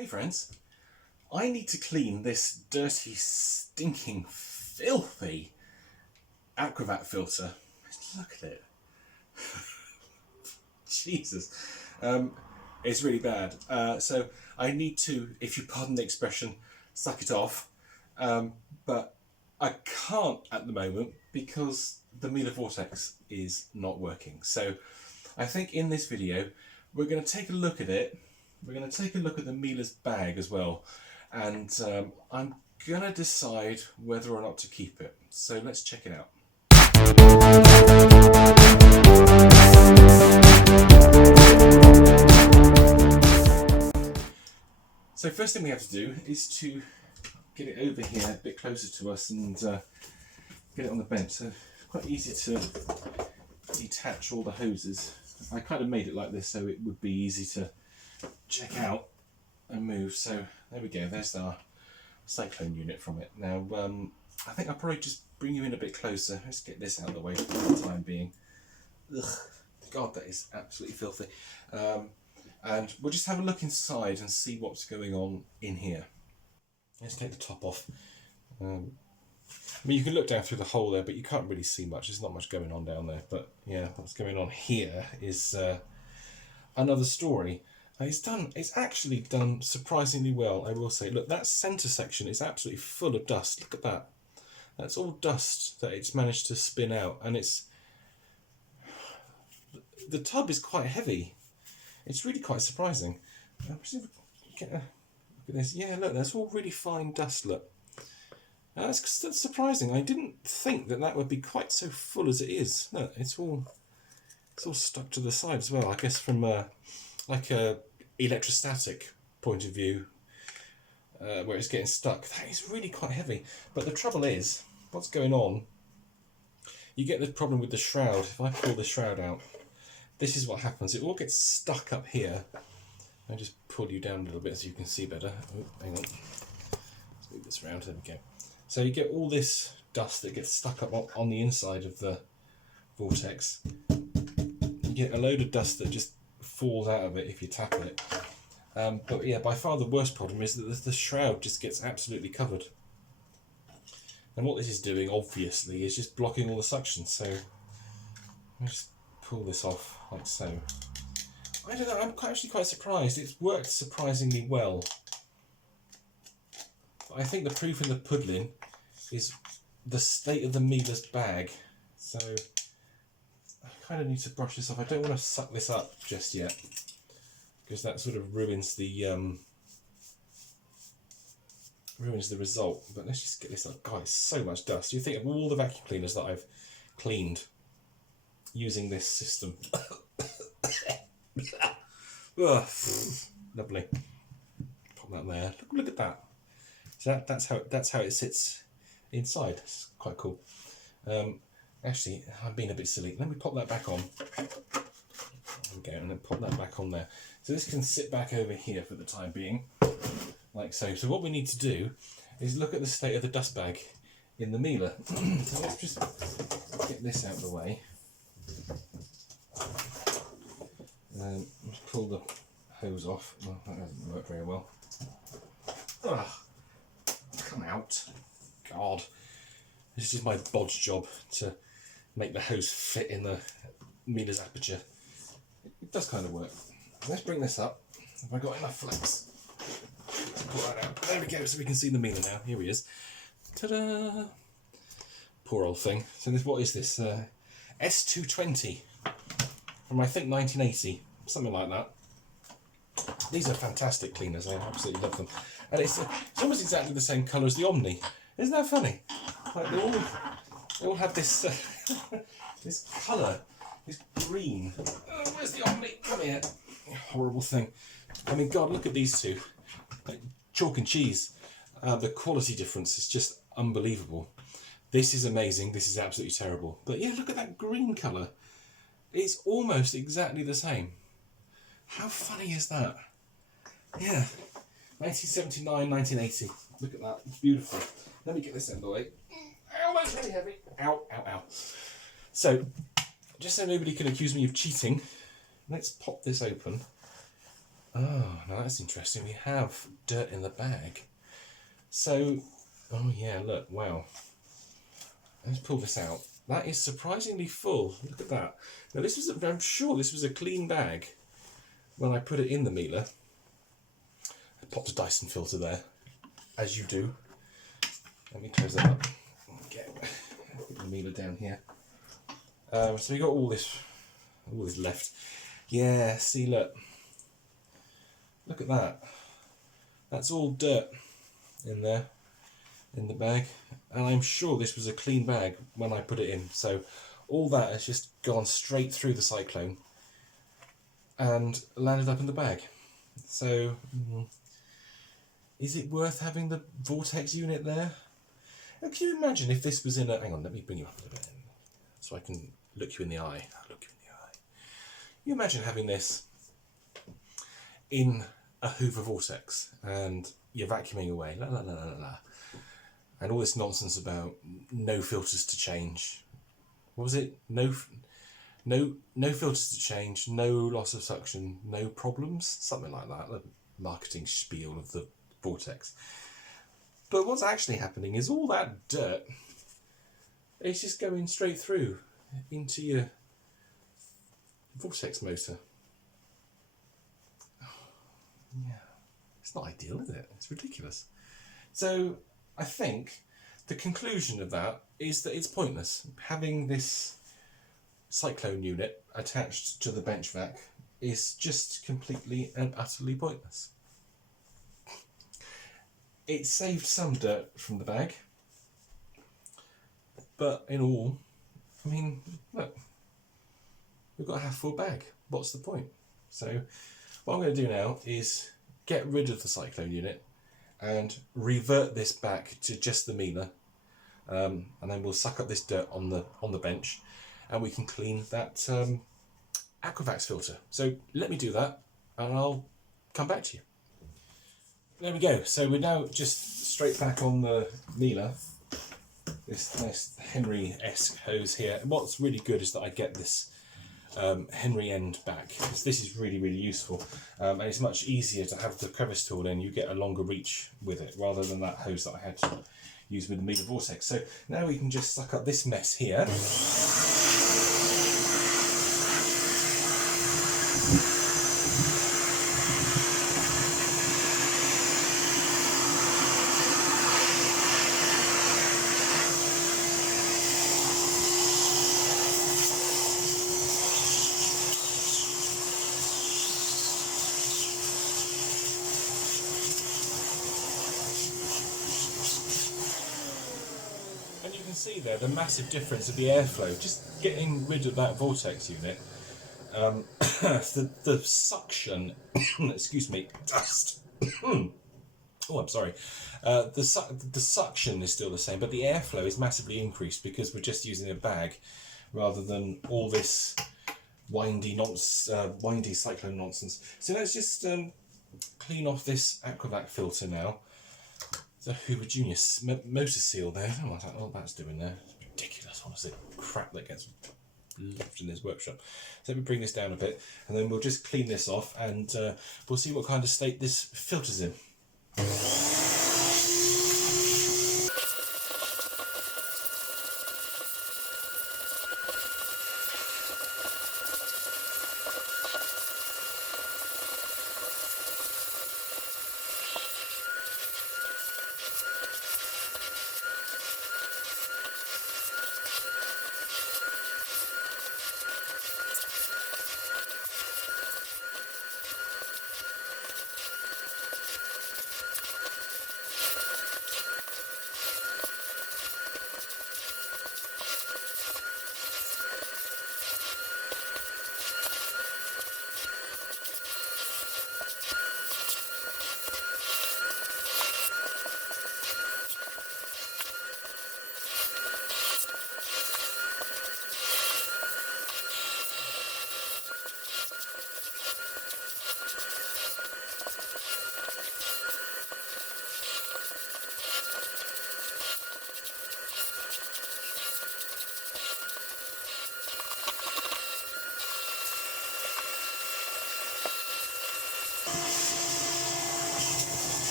Hey friends, I need to clean this dirty, stinking, filthy AquaVac filter. Look at it. Jesus. It's really bad. So I need to, if you pardon the expression, suck it off. But I can't at the moment because the Miele Vortex is not working. So I think in this video, we're going to take a look at it. We're going to take a look at the Miele's bag as well, and I'm going to decide whether or not to keep it. So let's check it out. So first thing we have to do is to get it over here a bit closer to us and get it on the bench. So it's quite easy to detach all the hoses. I kind of made it like this so it would be easy to check out and move. So there we go, there's our cyclone unit from it. Now I think I'll probably just bring you in a bit closer. Let's get this out of the way for the time being. Ugh, God, that is absolutely filthy. And we'll just have a look inside and see what's going on in here. Let's take the top off. I mean, you can look down through the hole there, but you can't really see much. There's not much going on down there. But yeah, what's going on here is another story. It's actually done surprisingly well, I will say. Look, that centre section is absolutely full of dust. Look at that. That's all dust that it's managed to spin out, and the tub is quite heavy. It's really quite surprising. Look at this. Yeah, look, that's all really fine dust. Look, that's surprising. I didn't think that would be quite so full as it is. Look, it's all stuck to the side as well. I guess from like a electrostatic point of view, where it's getting stuck. That is really quite heavy. But the trouble is, what's going on? You get the problem with the shroud. If I pull the shroud out, this is what happens. It all gets stuck up here. I'll just pull you down a little bit so you can see better. Oh, hang on. Let's move this around. There we go. So you get all this dust that gets stuck up on the inside of the vortex. You get a load of dust that just falls out of it if you tap it. But yeah, by far the worst problem is that the shroud just gets absolutely covered. And what this is doing, obviously, is just blocking all the suction. So I'll just pull this off like so. I don't know, I'm actually quite surprised. It's worked surprisingly well. But I think the proof in the pudding is the state of the Miele's bag. So I kind of need to brush this off. I don't want to suck this up just yet, because that sort of ruins the result. But let's just get this up. God, it's so much dust. You think of all the vacuum cleaners that I've cleaned using this system. Ugh, lovely. Pop that there. Look at that. So that's how it sits inside. It's quite cool. Actually, I'm being a bit silly. Let me pop that back on. There we go, and then pop that back on there. So this can sit back over here for the time being, like so. So what we need to do is look at the state of the dust bag in the Miele. So let's just get this out of the way. Just pull the hose off. Well, that doesn't work very well. Ugh, come out. God. This is my bodge job to make the hose fit in the Miele's aperture. It does kind of work. Let's bring this up. Have I got enough flex? Let's pull that out. There we go, so we can see the Miele now. Here he is. Ta-da! Poor old thing. So what is this? S220 from I think 1980, something like that. These are fantastic cleaners. I absolutely love them, and it's almost exactly the same colour as the Omni. Isn't that funny? Like they all have this this colour, this green. Oh, where's the Omni? Come here. Horrible thing. I mean, God, look at these two. Like chalk and cheese. The quality difference is just unbelievable. This is amazing. This is absolutely terrible. But yeah, look at that green colour. It's almost exactly the same. How funny is that? Yeah. 1979, 1980. Look at that. It's beautiful. Let me get this out of the way. Ow, that's really heavy. Ow, ow, ow. So, just so nobody can accuse me of cheating, let's pop this open. Oh, now that's interesting. We have dirt in the bag. So, oh yeah, look, wow. Let's pull this out. That is surprisingly full. Look at that. Now this was, I'm sure this was a clean bag when I put it in the Miele. I popped a Dyson filter there, as you do. Let me close that up. Get the Miele down here. So we got all this left. Yeah, see, look at that. That's all dirt in there, in the bag, and I'm sure this was a clean bag when I put it in. So all that has just gone straight through the cyclone and landed up in the bag. So is it worth having the vortex unit there? Now, can you imagine if this was in a... Hang on, let me bring you up a little bit so I can look you in the eye. You imagine having this in a Hoover Vortex and you're vacuuming away, la la la la la, and all this nonsense about no filters to change. What was it? No filters to change, no loss of suction, no problems, something like that. The marketing spiel of the Vortex. But what's actually happening is all that dirt is just going straight through into your Vortex motor. Yeah, it's not ideal, is it? It's ridiculous. So I think the conclusion of that is that it's pointless. Having this cyclone unit attached to the bench vac is just completely and utterly pointless. It saved some dirt from the bag, but in all, I mean, look, we've got a half-full bag. What's the point? So what I'm going to do now is get rid of the cyclone unit and revert this back to just the Miele, and then we'll suck up this dirt on the bench, and we can clean that AquaVac filter. So let me do that, and I'll come back to you. There we go. So we're now just straight back on the Miele. This nice Henry-esque hose here. And what's really good is that I get this Henry end back, because this is really, really useful, and it's much easier to have the crevice tool in. You get a longer reach with it rather than that hose that I had to use with the Miele Vortex. So now we can just suck up this mess here. And you can see there the massive difference of the airflow, just getting rid of that vortex unit. The suction, excuse me, dust. Oh, I'm sorry. The suction is still the same, but the airflow is massively increased because we're just using a bag rather than all this windy cyclone nonsense. So let's just clean off this AquaVac filter now. The Hoover Junior motor seal there. I don't know what that's doing there. It's ridiculous, honestly. Crap that gets left in this workshop. So let me bring this down a bit, and then we'll just clean this off, and we'll see what kind of state this filter's in.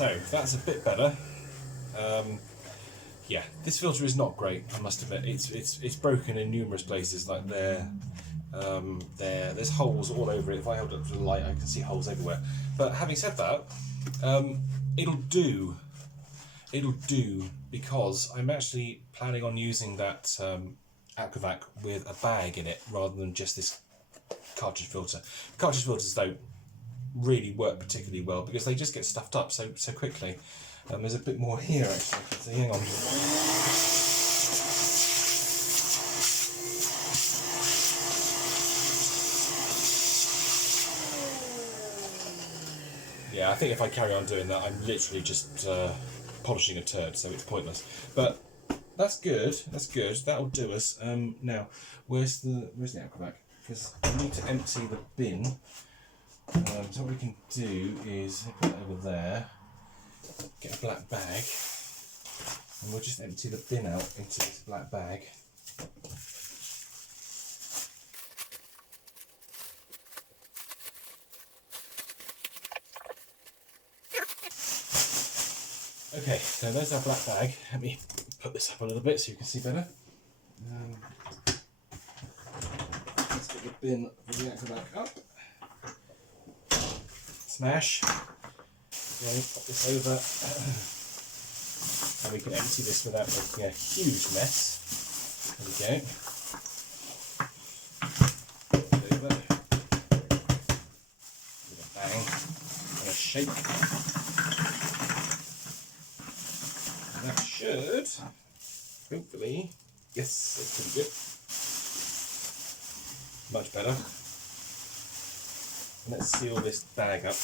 So that's a bit better. Yeah, this filter is not great, I must admit. It's broken in numerous places, like there's holes all over it. If I hold it up to the light, I can see holes everywhere. But having said that, it'll do. It'll do, because I'm actually planning on using that AquaVac with a bag in it rather than just this cartridge filter. Cartridge filters don't really work particularly well because they just get stuffed up so quickly. There's a bit more here actually. So hang on. Yeah, I think if I carry on doing that, I'm literally just polishing a turd, so it's pointless. But that's good. That's good. That'll do us. Now, where's the AquaVac? Because I need to empty the bin. So what we can do is put it over there. Get a black bag, and we'll just empty the bin out into this black bag. Okay, so there's our black bag. Let me put this up a little bit so you can see better. Let's get the bin of the AquaVac up. Smash. Then pop this over, and we can empty this without making a huge mess. There we go. Put it over. With a bang and a shake. And that should, hopefully, yes, that's pretty good. Much better. And let's seal this bag up.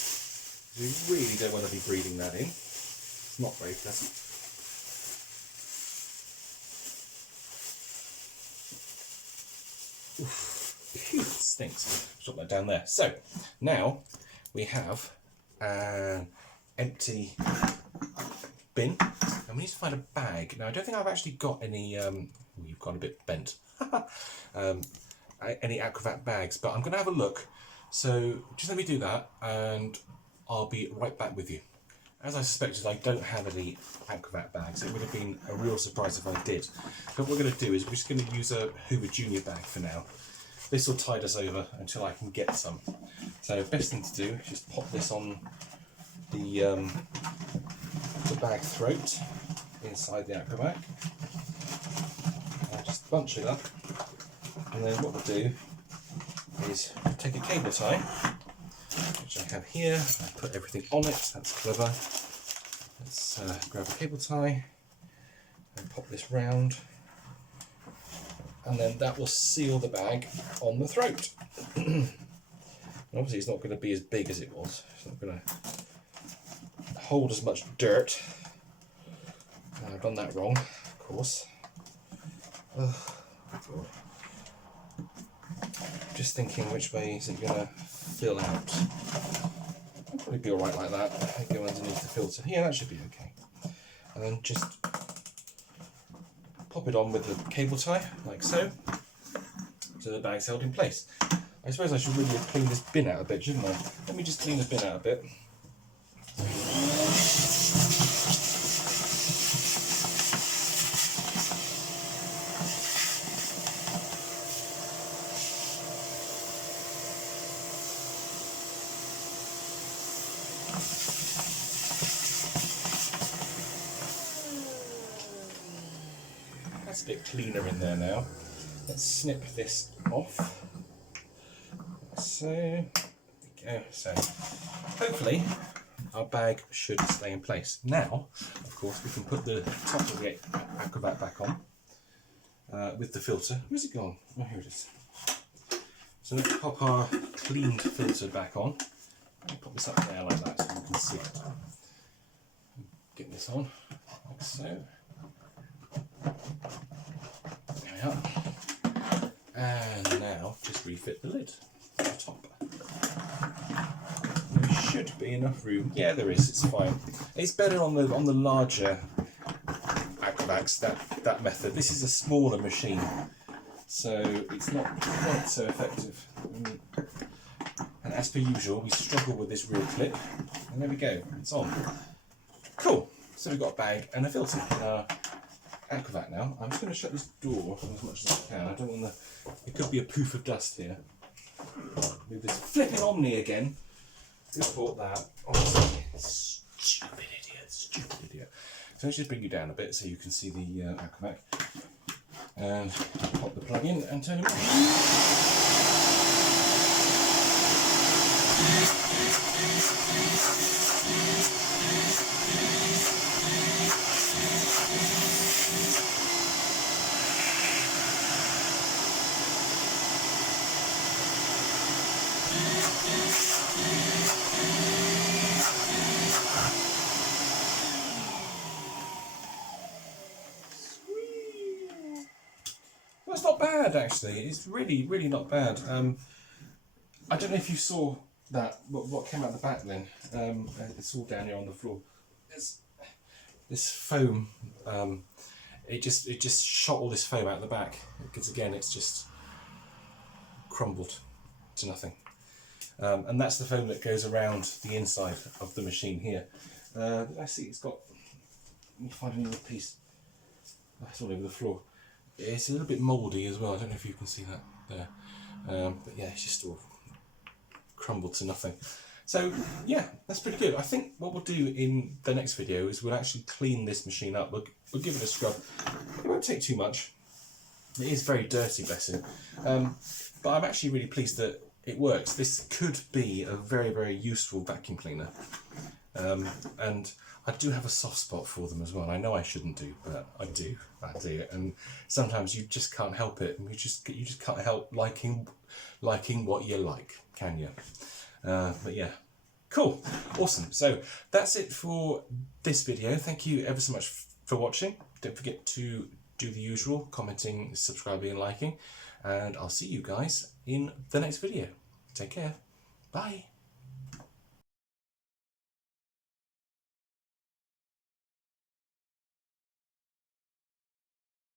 We really don't want to be breathing that in. It's not very pleasant. Oof. Phew, it stinks. Drop that down there. So now we have an empty bin, and we need to find a bag. Now I don't think I've actually got any. You've got a bit bent. Any AquaVac bags, but I'm going to have a look. So just let me do that, and I'll be right back with you. As I suspected, I don't have any AquaVac bags. It would have been a real surprise if I did. But what we're going to do is we're just going to use a Hoover Junior bag for now. This will tide us over until I can get some. So best thing to do is just pop this on the bag throat inside the AquaVac. And just bunch it up. And then what we'll do is take a cable tie, which I have here. I put everything on it, that's clever. Let's grab a cable tie and pop this round, and then that will seal the bag on the throat. Obviously it's not going to be as big as it was, it's not going to hold as much dirt. I've done that wrong, of course. Just thinking, which way is it going to fill out? It'll probably be alright like that. Go underneath the filter. Yeah, that should be okay. And then just pop it on with the cable tie, like so. So the bag's held in place. I suppose I should really have cleaned this bin out a bit, shouldn't I? Let me just clean this bin out a bit. That's a bit cleaner in there now. Let's snip this off. So, there we go. So, hopefully our bag should stay in place. Now, of course, we can put the top of the AquaVac back on with the filter. Where's it gone? Oh, here it is. So let's pop our cleaned filter back on. Pop this up there like that so you can see it. Get this on, like so. There we are. And now just refit the lid at the top. There should be enough room. Yeah, there is. It's fine. It's better on the larger AquaVacs, that method. This is a smaller machine, so it's not quite so effective. And as per usual, we struggle with this real clip. And there we go. It's on. So we've got a bag and a filter in our AquaVac now. I'm just going to shut this door as much as I can. I don't want it could be a poof of dust here. With this flipping Omni again. Who bought that? Honestly, stupid idiot, stupid idiot. So let's just bring you down a bit so you can see the AquaVac. And pop the plug in and turn it on. Well, it's not bad actually. It's really not bad. I don't know if you saw that what came out the back then. It's all down here on the floor. It's this foam. It just shot all this foam out the back because again it's just crumbled to nothing. And that's the foam that goes around the inside of the machine here. I see it's got. Let me find another piece. That's all over the floor. It's a little bit mouldy as well. I don't know if you can see that there. But yeah, it's just all crumbled to nothing. So yeah, that's pretty good. I think what we'll do in the next video is we'll actually clean this machine up. We'll give it a scrub. It won't take too much. It is very dirty, bless it. But I'm actually really pleased that it works. This could be a very useful vacuum cleaner. And I do have a soft spot for them as well. I know I shouldn't do, but I do. And sometimes you just can't help it. You just can't help liking what you like, can you? But yeah, cool, awesome. So that's it for this video. Thank you ever so much for watching. Don't forget to do the usual, commenting, subscribing and liking. And I'll see you guys in the next video. Take care. Bye.